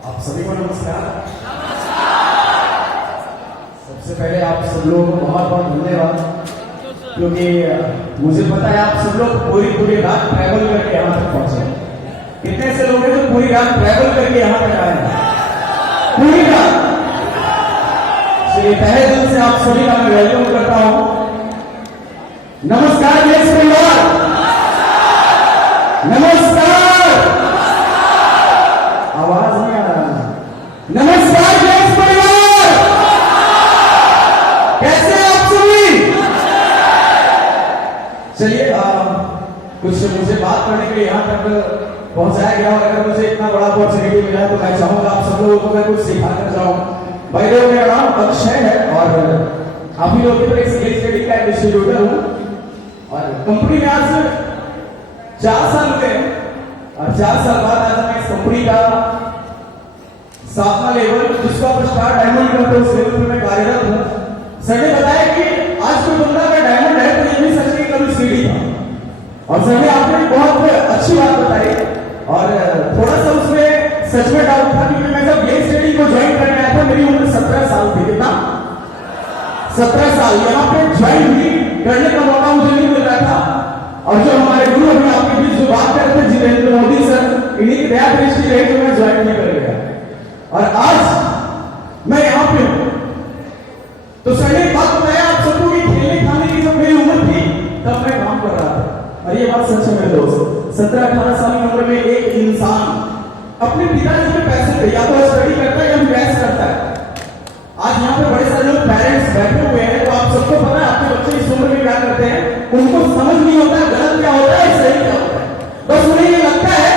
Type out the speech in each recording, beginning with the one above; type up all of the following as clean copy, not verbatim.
आप सभी को नमस्कार। सबसे पहले आप सब लोगों को बहुत बहुत धन्यवाद, क्योंकि मुझे पता है आप सब लोग पूरी रात ट्रैवल करके यहाँ तक पहुंचे। कितने से लोग हैं जो पूरी रात ट्रैवल करके यहाँ तक आए हैं? पूरी रात। चलिए तहे दिल से आप सभी का मैं वेलकम करता हूं। नमस्कार देश परिवार, नमस्कार। आवाज नहीं आ रहा। नमस्कार देश परिवार, कैसे आप सभी? चलिए कुछ मुझे बात करने के लिए यहाँ तक पहुंचाया गया, और अगर मुझे इतना बड़ा अपॉर्चुनिटी मिला तो मैं चाहूंगा आप सब लोगों को मैं कुछ सिखा कर जाऊं। भाई लोग, मेरा नाम अक्षय है और आप ही लोगों के एक स्टडी का डिस्ट्रीब्यूटर हूं, और कंपनी में आज 4 साल हुए, और 4 साल बाद आज मैं इस कंपनी का 7वां लेवल, जिसको आप स्टार डायमंड करते हो, उस लेवल पर मैं कार्यरत हूं। सर ने बताया कि आज कोई बंदा अगर डायमंड है तो ये भी सच नहीं कभी सीढ़ी था, और सर ने आपने बहुत अच्छी बात बताई, और थोड़ा सा उसमें सच में डाउट था, क्योंकि मैं जब ये स्टडी को ज्वाइन करने आया था मेरी उम्र 17 साल थी। कितना? 17 साल। यहाँ पे ज्वाइन भी करने का मौका मुझे नहीं मिल रहा था, और जो हमारे गुरु अभी आपके बीच जो बात करते थे जितेंद्र मोदी सर, इन्हीं की दया दृष्टि रही तो मैं ज्वाइन नहीं कर गया, और आज मैं यहाँ पे हूं। तो सर ने बात बताया आप सबको कि खेलने खाने की जब मेरी उम्र थी तब मैं काम कर रहा था, और ये बात सच है मेरे दोस्त। 17-18 साल की उम्र में एक इंसान अपने पिताजी के पैसे पे या तो स्टडी करता है या इन्वेस्ट करता है। आज यहाँ पे बड़े सारे लोग पेरेंट्स बैठे हुए हैं, तो आप सबको पता है आपके बच्चे इस उम्र में क्या करते हैं, उनको समझ नहीं होता है गलत क्या होता है सही क्या होता है। बस उन्हें ये लगता है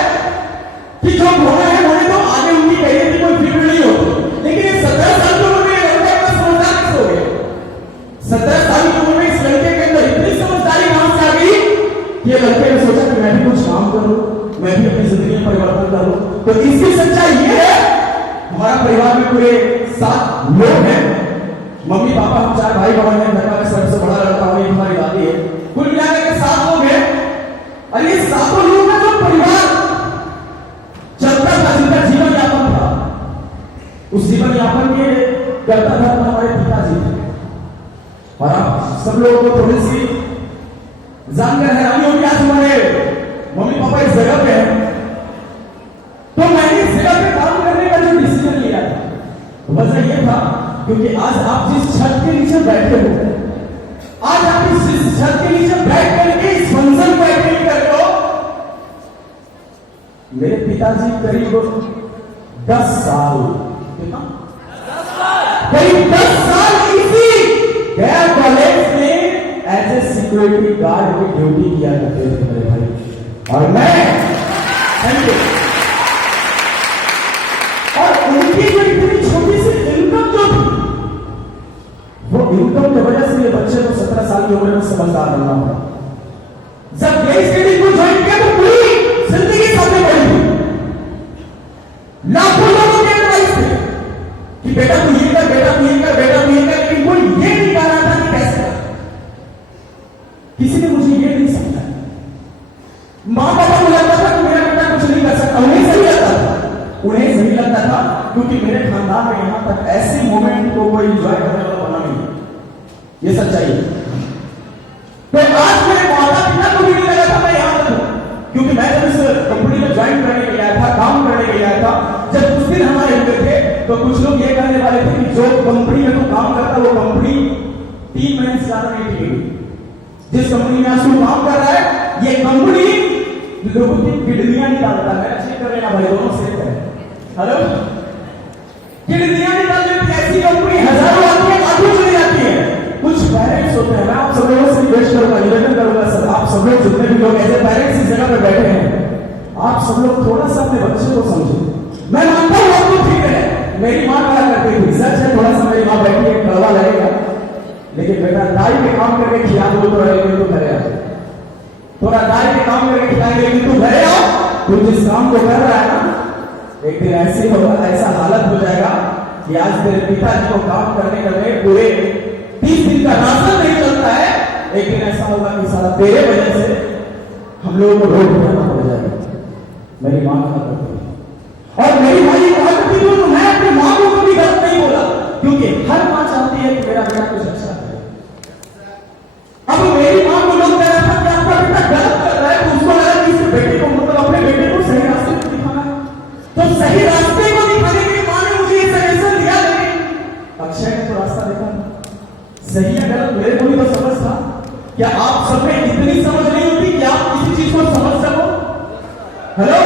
कि जो होना है होने तो, आगे उनकी करियर की कोई फिक्र नहीं होती। लेकिन ये 17 साल की उम्र में लगता है कि समझदार कैसे हो गए। 17 साल की उम्र में इस लड़के के अंदर इतनी समझदारी कहां से आ गई कि ये लड़के ने सोचा कि मैं भी कुछ काम करूं, मैं भी अपनी जिंदगी में परिवर्तन करूं। तो इसकी सच्चाई ये है, हमारा परिवार में पूरे 7 लोग हैं, मम्मी पापा हम 4 भाई बहन हैं, घर का सबसे बड़ा लड़का हूं, हमारी दादी है, कुल मिलाकर के 7 लोग हैं। और ये 7 लोग का जो परिवार चलता था, जिनका जीवन यापन था, उस जीवन यापन के करता था हमारे पिताजी थे। और आप सब लोगों को थोड़ी सी जानकर हैरानी होगी, आज हमारे मम्मी पापा इस जगह पे हैं, तो मैंने इस जगह पे काम करने का जो डिसीजन लिया था वजह यह था क्योंकि आज आप जिस छत के नीचे बैठे हो, आज आप इस छत के नीचे बैठ करके इस मंजर को अटेंड कर लो। मेरे पिताजी करीब 10 साल, कितना? करीब 10 साल इसी गया कॉलेज में एज ए सिक्योरिटी गार्ड की ड्यूटी किया करते थे मेरे भाई, और मैं थैंक यू। और उनकी जो इतनी छोटी सी इनकम जो थी, वो इनकम की वजह से ये बच्चे को 17 साल की उम्र में समझदार बनना पड़ा। जब ये स्टडी को ज्वाइन किया तो पूरी जिंदगी सामने पड़ी थी, लाखों लोगों के एडवाइस थे कि बेटा तू ये कर, बेटा तू ये कर, बेटा तू ये कर, लेकिन कोई ये नहीं कह रहा था कि कैसे कर। किसी ने मुझे ये नहीं समझा। माँ बाबा को लगता था कि मेरा बेटा कुछ नहीं कर सकता, उन्हें सही लगता था, उन्हें सही लगता था, क्योंकि मेरे खानदान में यहां तक ऐसे मोमेंट को कोई एंजॉय करने वाला बना नहीं। ये सच्चाई है। तो आज मेरे माता पिता को भी नहीं लगा था मैं यहां तक हूं, क्योंकि मैं जब इस कंपनी में ज्वाइन करने के लिए आया था, काम करने के लिए आया था, जब कुछ दिन हमारे हुए थे तो कुछ लोग ये कहने वाले थे कि जो कंपनी में तू काम करता वो कंपनी 3 महीने से ज्यादा नहीं टिकेगी। जिस कंपनी में आज तू काम कर रहा है ये कंपनी लोगों की किडनियां निकालता है। चेक कर लेना भाई, दोनों सेफ है। हेलो, किडनियां निकाल लेती ऐसी कंपनी हजारों आती है, आगे चली जाती है। कुछ पेरेंट्स होते हैं, मैं आप सब लोगों से रिक्वेस्ट करूंगा, निवेदन करूंगा सर, आप सब लोग जितने भी लोग ऐसे पेरेंट्स इस जगह पे बैठे हैं, आप सब लोग थोड़ा सा अपने बच्चे को समझे। मैं मानता हूं आपको ठीक है, मेरी मां कहा करती थी, सच है थोड़ा सा मेरी मां बैठी है, कड़वा लगेगा, लेकिन बेटा दाई पे काम करके खिला दो तो रहेगी तो घरे आओ, थोड़ा दाई पे काम करके खिलाएंगे लेकिन तू घरे आओ। तू जिस काम को कर रहा है ना, एक दिन ऐसी होगा, ऐसा हालत हो जाएगा कि आज तेरे पिताजी को काम करने करने पूरे 30 दिन का राशन नहीं चलता है। एक दिन ऐसा होगा कि सारा तेरे वजह से हम लोगों को रोड जाना पड़ जाएगा। मेरी मां कहा करती, और मेरी मां ये कहा करती सही रास्ते को दिखाने के लिए मां ने मुझे ये सजेशन दिया, लेकिन अक्षय ने तो रास्ता देखा सही है गलत मेरे को भी तो समझ था। क्या आप सब में इतनी समझ नहीं होती कि आप किसी चीज को समझ सको? हेलो,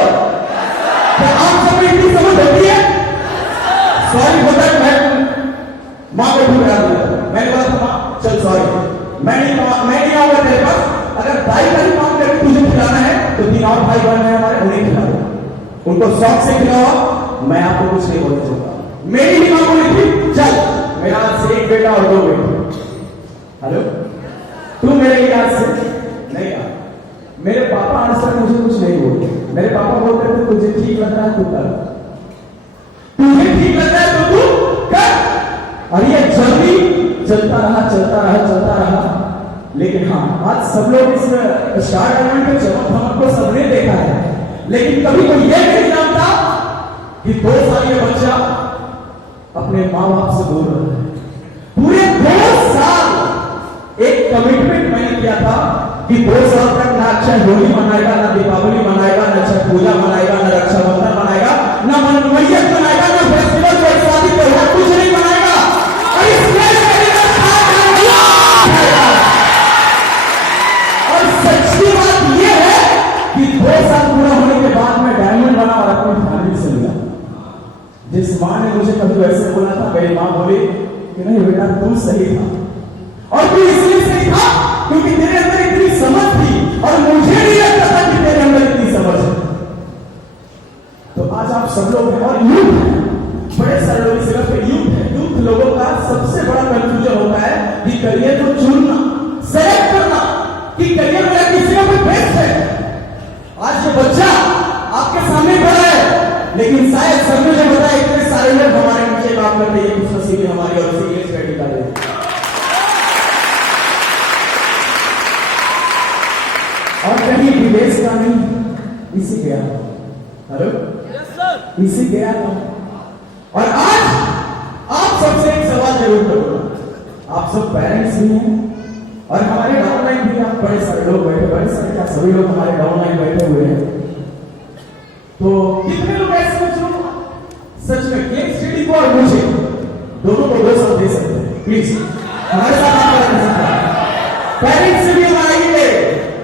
क्या आप सब में इतनी समझ होती है? सॉरी होता है, मैं मां को भूल रहा था, मैंने बोला था मां चल सॉरी मैं नहीं आऊंगा तेरे पास, अगर भाई का ही काम करके तुझे खिलाना है तो 3 और भाई बहन है हमारे, उन्हें खिला दो, उनको शौक से खिलाओ, मैं आपको कुछ नहीं बोलना चाहता। मेरी भी मां बोली थी चल मेरा से एक बेटा और 2 बेटे। हेलो, तू मेरे याद से नहीं आ। मेरे पापा आज तक मुझे कुछ नहीं बोलते, मेरे पापा बोलते थे तुझे ठीक लग रहा है तू कर, तुझे ठीक लग रहा है तो तू कर, और ये जल्दी चलता रहा। लेकिन हाँ, आज सब लोग इस स्टार डायमंड के चमक धमक को सबने देखा है, लेकिन कभी कोई ये नहीं जानता कि 2 साल का बच्चा अपने मां बाप से दूर रहा है। पूरे 2 साल एक कमिटमेंट मैंने किया था कि 2 साल तक ना अक्षय होली मनाएगा, ना दीपावली मनाएगा, ना छठ पूजा मनाएगा, ना रक्षाबंधन मनाएगा, ना मनमैयत मनाएगा, ना फेस्टिवल शादी त्योहार कुछ नहीं मनाएगा। और सच्ची बात यह है कि 2 साल पूरा होने के बाद मैं डायमंड बना और अपनी फैमिली से मिला। जिस मां ने मुझे कभी ऐसे बोला था, मेरी मां बोली कि नहीं बेटा तू सही था, और तू इसलिए सही था क्योंकि तेरे अंदर इतनी समझ थी और मुझे नहीं लगता था कि तेरे अंदर इतनी समझ है। तो आज आप सब लोग हैं और यूथ है, बड़े सारे लोग इस जगह पे यूथ है। यूथ लोगों का सबसे बड़ा कंफ्यूजन होता है कि करियर को चुनना, सेलेक्ट करना कि करियर मेरा किसी का कोई बेस्ट है। आज जो बच्चा आपके सामने खड़ा है, लेकिन शायद सबने जो बताया इतने सारे लोग हमारे नीचे काम करते हैं, कुछ नसीबी हमारी और इसीलिए स्टडी कर रहे हैं। और कहीं विदेश का नहीं, इसी गया। हेलो, इसी गया था। और आज आप सबसे एक सवाल जरूर करूंगा, आप सब पेरेंट्स भी हैं और हमारे डाउनलाइन भी, आप बड़े सारे लोग बैठे, बड़े सारे क्या सभी लोग हमारे डाउनलाइन बैठे हुए हैं। तो कितने लोग ऐसे सोच रहे हो सच में केक स्टडी को और मुझे दोनों को 2 साल दे सकते हैं? प्लीज हमारे साथ आप कर सकते हैं। पेरेंट्स से भी हमारा ये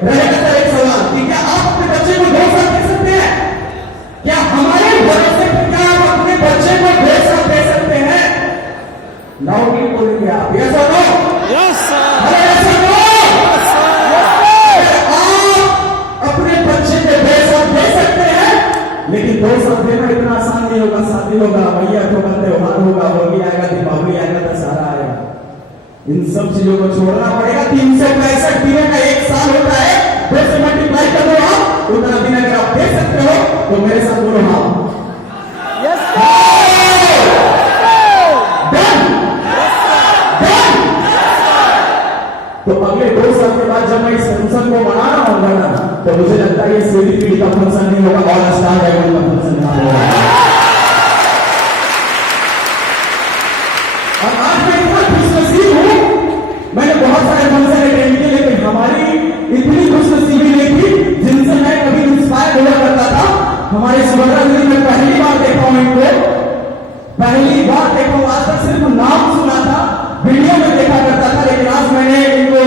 रहेगा सर एक सवाल कि क्या आप अपने बच्चे को 2 साल दे सकते हैं? क्या हमारे भरोसे पर क्या आप अपने बच्चे को 2 साल दे सकते हैं? नाउटी बोलेंगे आप, यस और नो? Yes sir. अरे यस और नो? Yes sir. आप अपने बच्चे को 2 साल दे सकते हैं, लेकिन 2 साल देना इतना आसान नहीं होगा। शादी होगा, मैया होगा, त्योहार होगा, होली आएगा, दीपावली आएगा, दशहरा आएगा, इन सब चीजों को छोड़ना पड़ेगा। 365 दिनों का 1 साल होता है, 2 से मल्टीप्लाई कर दो आप, उतना दिन अगर आप दे सकते हो तो मेरे साथ बोलो हाँ। यस तो अगले 2 साल के बाद जब मैं इस फंक्शन को बना रहा हूं तो मुझे लगता है ये सीधी पीढ़ी का फंक्शन नहीं होगा, और स्टार डायमंड का फंक्शन होगा। और आज मैं इतना खुशनसीब हूं, मैंने बहुत सारे फंक्शन अटेंड किए, लेकिन हमारी इतनी खुशनसीबी नहीं थी जिनसे मैं कभी इंस्पायर हुआ करता था। हमारे सुभद्रा जी में पहली बार देखा हूं इनको, पहली बार देखा हूं, आज तक सिर्फ नाम सुना था, वीडियो में देखा करता था, लेकिन आज मैंने इनको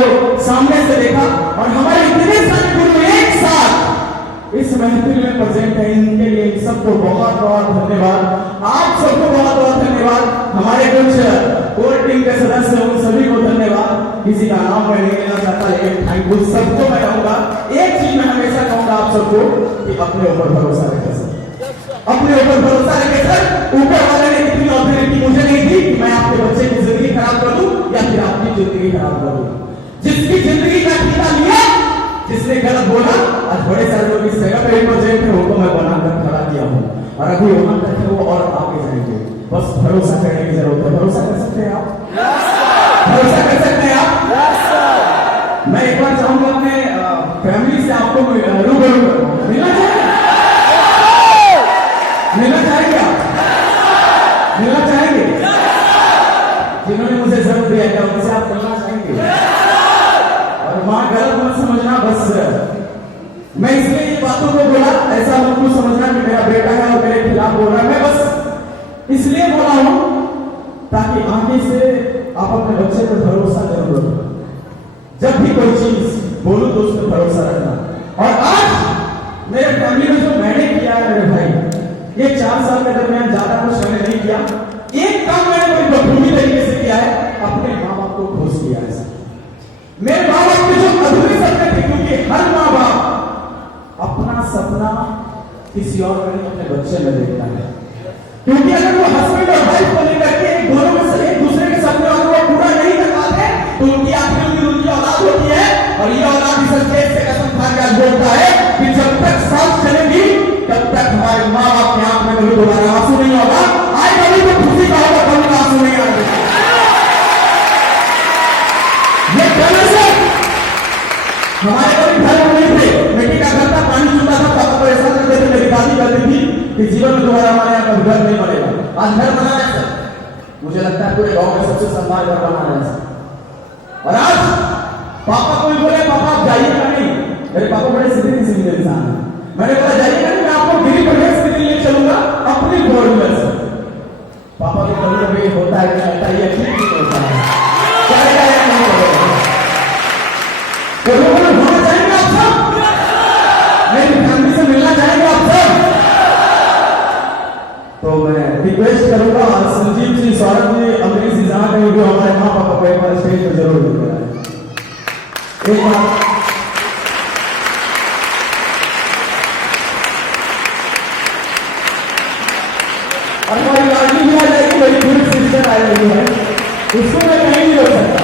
सामने से देखा। और हमारे इतने सारे गुरु एक साथ इस महफिल में प्रेजेंट है, इनके लिए सबको बहुत बहुत धन्यवाद। आप सबको बहुत बहुत धन्यवाद। हमारे कुछ कोर टीम के सदस्य उन सभी को धन्यवाद। किसी का नाम मैं नहीं लेना चाहता, लेकिन थैंक यू सबको मैं कहूंगा। एक चीज मैं हमेशा कहूंगा आप सबको कि अपने ऊपर भरोसा रखें सर, अपने ऊपर भरोसा रखें सर। ऊपर वाले ने इतनी ऑथोरिटी मुझे नहीं दी कि मैं आपके बच्चे की जिंदगी खराब कर दूं या फिर आपकी जिंदगी खराब कर दूं। जिसकी जिंदगी का ठेका लिया, जिसने गलत बोला, आज बड़े सारे लोग इस जगह पे प्रेजेंट है, उनको मैं बनाकर खड़ा किया हूं और अभी वहां तक है वो और आगे जाएंगे। बस भरोसा करने की जरूरत है। भरोसा कर सकते हैं आप? भरोसा कर सकते हैं आप? मैं एक बार चाहूंगा अपने फैमिली से आपको रूबरू मिलना चाहेंगे? मिलना चाहेंगे आप? मिलना चाहेंगे? जिन्होंने मुझे जरूर दिया क्या उनसे आप मिलना चाहेंगे? और मां गलत मत समझना, बस मैं इसलिए ये बातों को बोला, ऐसा मत समझना कि मेरा बेटा है और मेरे खिलाफ बोला। कि आगे से आप अपने बच्चे पर भरोसा जरूर रखना। जब भी कोई चीज बोलूं तो उस पर भरोसा रखना। और आज मेरे फैमिली में जो मैंने किया है मेरे भाई, ये 4 साल के दरमियान ज्यादा कुछ मैंने नहीं किया। एक काम मैंने बड़ी बखूबी तरीके से किया है, अपने माँ बाप को खुश किया है। मेरे माँ बाप के जो अधूरे सपने थे, क्योंकि हर माँ बाप अपना सपना किसी और का नहीं अपने बच्चे में देखता है। क्योंकि अगर वो हस्बैंड और वाइफ को लेकर के दोनों में से एक दूसरे के सपने को पूरा नहीं कर पाते तो उनकी आखिरी उनकी औलाद होती है। और ये औलाद इस स्टेज से कसम खा के बोलता है कि जब तक सांस चलेगी तब तक हमारे माँ बाप के आंख में कभी दोबारा आंसू नहीं होगा। आए कभी तो खुशी का होगा, कभी आंसू नहीं आएगा। ये कहने से हमारे कभी घर में नहीं थे, मिट्टी का घर था, पानी चूता था, पापा को ऐसा करते थे, मेरी दादी करती थी कि जीवन में दोबारा हमारे यहाँ कभी घर नहीं बनेगा। आज घर बना है सर, मुझे लगता है पूरे गांव में सबसे शानदार घर बना है सर। और आज पापा कोई बोले पापा आप जाइएगा नहीं, मेरे पापा बड़े सीधे किस्म के इंसान हैं। मैंने बोला जाइएगा नहीं, मैं आपको गिरी प्रदेश के लिए चलूंगा अपनी बोर्ड में से। पापा के कभी कभी होता है कि लगता है ये ठीक नहीं होता है, क्या नहीं होगा। तो लोगों होना चाहेंगे आप सब, मेरी फैमिली से मिलना चाहेंगे आप सब। तो मैं रिक्वेस्ट करूंगा संजीव जी, सौरभ जी, अमरीश जी, जहां कहीं भी हमारे माँ पापा को एक बार स्टेज पर जरूर लेकर आए। एक बार और हमारी लाडली भी आ जाएगी, मेरी पूरी सिस्टर आ रही है, उसको मैं कहीं नहीं रोक सकता।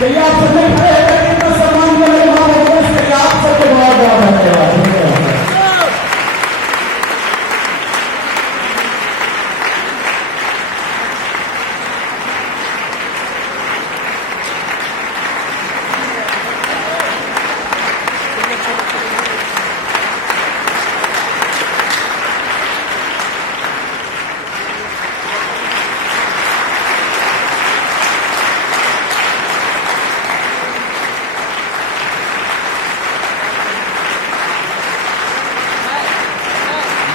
चलिए आप सबने खड़े होकर इतना सम्मान किया मेरे माँ बाप को, इसके लिए आप सबको बहुत बहुत धन्यवाद।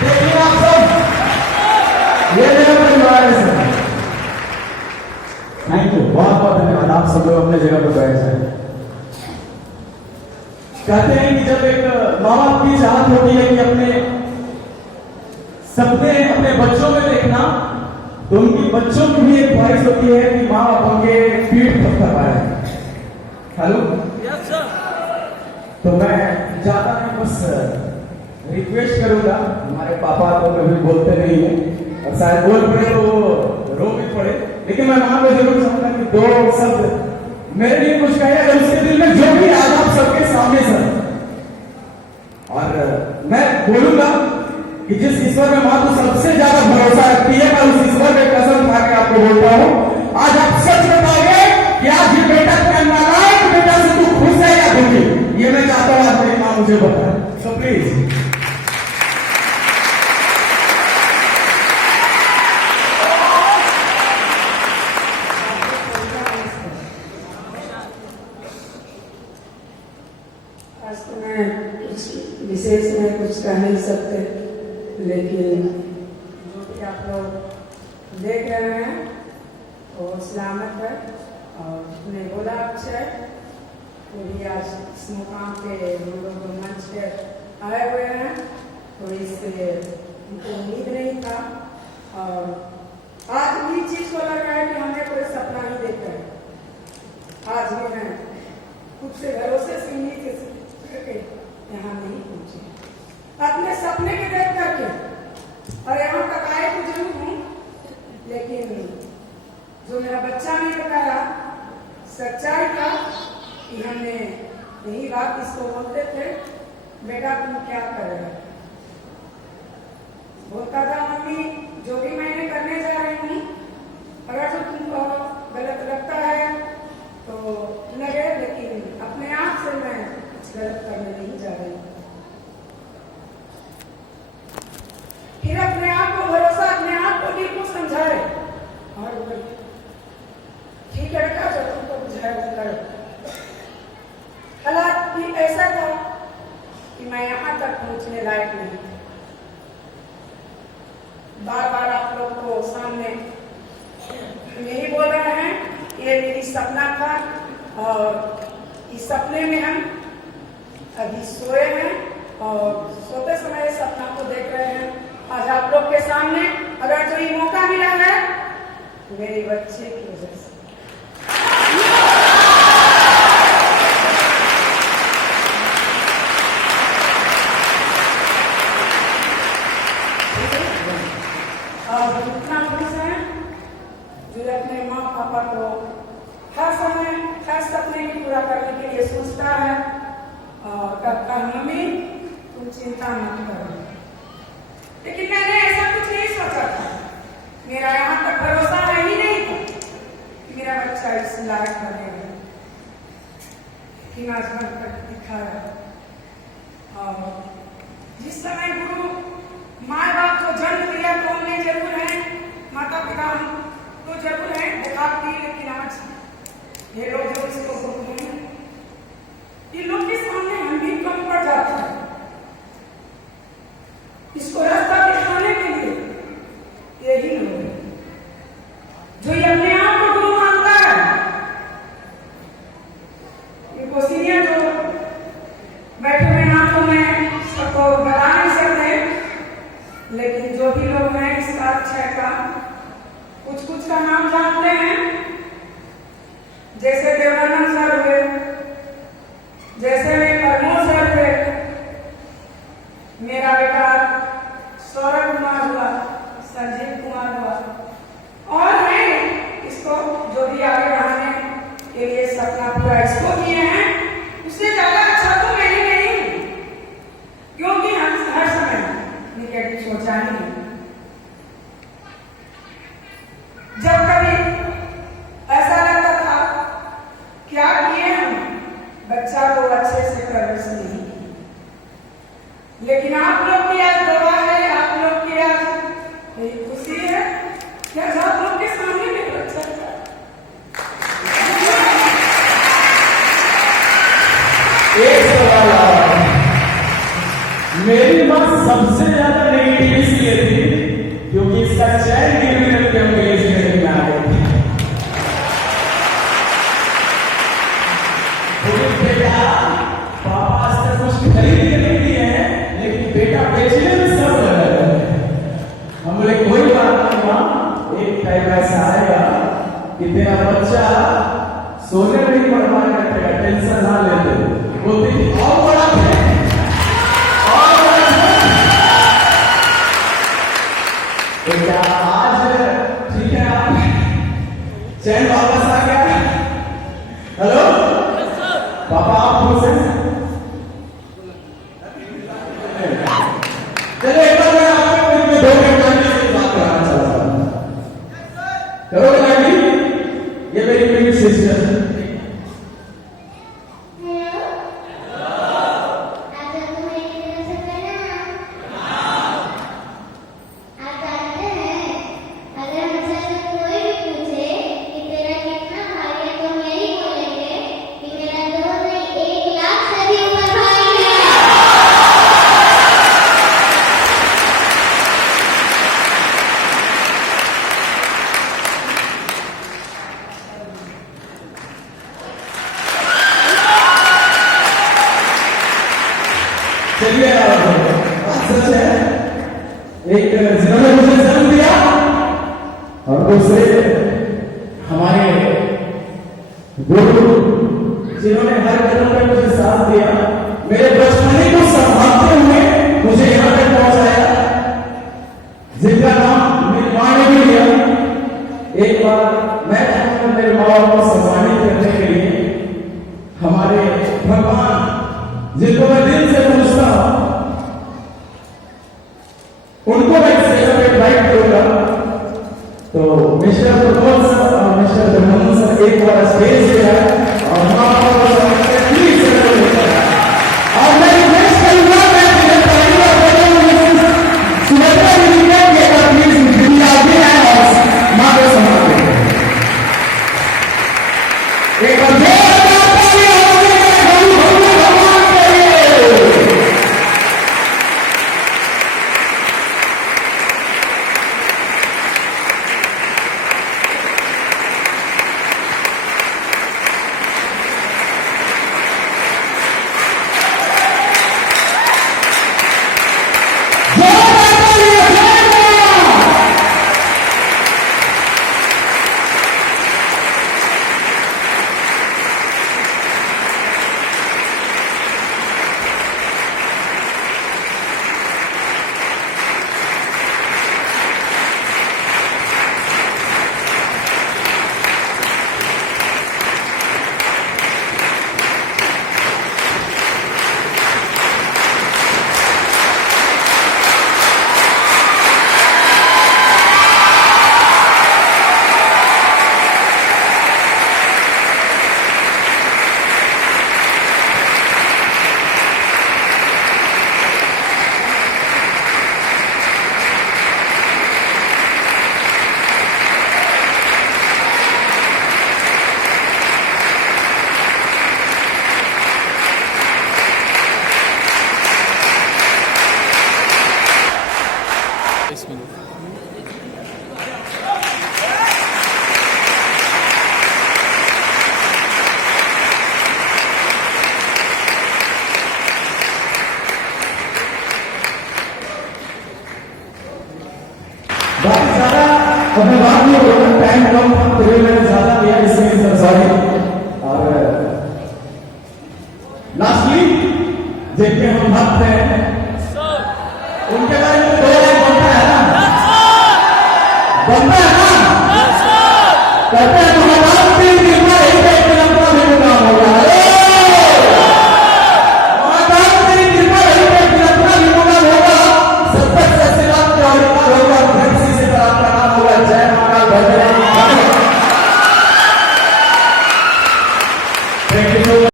देखिए आप सब, ये मेरा परिवार है सर। थैंक यू, बहुत बहुत धन्यवाद। आप सब लोग अपने जगह पर बैठ जाए। कहते हैं कि जब एक माँ बाप की चाहत होती है कि अपने सपने अपने बच्चों में देखना, तो उनकी बच्चों की भी एक ख्वाहिश होती है कि माँ बाप उनके पीठ थपथप पाए। हेलो, तो मैं ज्यादा नहीं, बस रिक्वेस्ट करूंगा। हमारे पापा तो कभी बोलते नहीं है और शायद बोल पड़े तो रो भी पड़े, लेकिन मैं वहां पर जरूर चाहूंगा कि 2 शब्द मेरे लिए कुछ कहे अगर उसके दिल में जो भी आज आप सबके सामने सर। और मैं बोलूंगा कि जिस ईश्वर में माँ तो सबसे ज्यादा भरोसा रखती है, मैं उस ईश्वर में कसम खा के आपको बोलता हूँ, आज आप सच बताओगे कि आज ये बेटा क्या नालायक बेटा से तू खुश है या दुखी, ये मैं चाहता हूँ आज मेरी माँ मुझे बताए। सो प्लीज विशेष में कुछ कह नहीं सकते, लेकिन जो कि आप लोग देख रहे हैं वो सलामत है और अपने बोला अच्छा है। वो भी आज इस मुकाम पे हम लोग मंच पे आए हुए हैं, तो इससे उनको उम्मीद नहीं था। और आज भी चीज को लगा है कि हमने कोई सपना ही देखा है। आज भी मैं खुद से भरोसे से उम्मीद करके यहाँ नहीं पहुंचे, अपने सपने के देख करके। और यहाँ तक आए तो जरूर हूँ, लेकिन जो मेरा बच्चा ने बताया सच्चाई था कि हमने यही बात इसको बोलते थे, बेटा तुम क्या कर रहे हो। बोलता था मम्मी जो भी मैंने करने जा रही हूँ अगर जो तुमको गलत लगता है तो लगे, लेकिन अपने आप से मैं गलत करने नहीं जा रही। फिर अपने आप को भरोसा, अपने आप को बिल्कुल समझाए और ठीक है बेटा जो तुमको बुझाए वो करो। हालात भी ऐसा था कि मैं यहाँ तक पहुंचने लायक नहीं। बार बार आप लोग को सामने यही बोल रहे हैं, ये मेरी सपना था और इस सपने में हम अभी सोए हैं और सोते समय इस सपना को देख रहे हैं। आज आप लोग के सामने अगर जो ये मौका मिला है मेरे बच्चे की वजह से। और इतना खुश है जो अपने माँ पापा को हर समय हर सपने को पूरा करने के लिए सोचता है और कहता है मम्मी तुम चिंता मत करो। लेकिन मैंने ऐसा कुछ नहीं सोचा था, मेरा यहाँ तक भरोसा है ही नहीं था कि मेरा बच्चा इस लायक बनेगा, लेकिन आज बनकर दिखाया। और जिस समय गुरु माँ बाप को जन्म दिया तो उनमें जरूर है, माता पिता तो जरूर है दिखाती, लेकिन आज ये लोग जो इसको बोलते हैं ये लोग के सामने हम भी कम पड़ जाते हैं। इसको रास्ता दिखाने के लिए यही लोग हैं जो ये अपने आप को गुरु मानता है। ये कोसिनिया जो बैठे हुए नामों में सबको बता नहीं सकते, लेकिन जो भी लोग हैं इसका अक्षय का कुछ कुछ का नाम जानते हैं। जैसे देवानंद सर हुए, जैसे मैं प्रमोद सर हुए, मेरा बेटा सौरभ कुमार हुआ, संजीव कुमार हुआ, और हैं इसको जो भी आगे बढ़ाने के लिए सपना पूरा इसको किए हैं, उससे ज्यादा अच्छा तो मैंने नहीं हूं, क्योंकि हम हर समय निगेटिव सोचा ही नहीं। जब कभी ऐसा लगता था क्या किए हम बच्चा को अच्छे से परवरिश नहीं, लेकिन आप लोग की आज दुआ है, आप लोग की आज यही खुशी है कि आज आप लोग के सामने मेरा बच्चा था। एक सवाल आ, मेरी माँ सबसे ज्यादा नेगेटिव इसलिए थी क्योंकि इसका चैन गिरने के हम इंजीनियरिंग में आ गए थे। बेटा पापा आज तक कुछ खरीद के नहीं दिए हैं, लेकिन बेटा बेचने में सब लगा है। हम बोले कोई बात नहीं माँ, एक टाइम ऐसा आएगा कि तेरा बच्चा सोने में ही बर्बाद करेगा, टेंशन ना लेते। बोलती थी और बड़ा है, और बड़ा है। तो क्या आज ठीक है, आप चैन वापस आ गया? हेलो पापा, आप खुश हैं? चलो एक बार मैं आपको में 2 मिनट से बात कराना चाहता हूँ। करोगे लाइट? ये मेरी बिग सिस्टर है। चलिए सच है, एक जिन्होंने मुझे जन्म दिया और दूसरे हमारे गुरु जिन्होंने हर कदम पर मुझे साथ दिया, मेरे बचपने को संभालते हुए मुझे यहाँ तक पहुंचाया, जिनका नाम मेरी मां ने भी लिया। एक बार मैं चाहूंगा मेरे माँ बाप को सम्मानित करने के लिए हमारे भगवान जिनको मैं दिल से पूछता हूं, उनको मैं सेलिब्रेट राइट करूंगा। तो मिस्टर प्रमोद सर और मिस्टर ब्रह्मन सर एक बार स्टेज पे है और प्लीज और मैं रिक्वेस्ट करूंगा, मैं सुभद्रा जी के प्लीज दिल्ली आगे आए और मां को संभाल एक बार अब मैं बात नहीं करूँगा, टाइम कम था, तो मैंने ज्यादा लिया, इसलिए सर सॉरी। और लास्टली जिनके हम भक्त हैं उनके बारे में 2 लाइन बनता है ना, बनता है ना, कहते हैं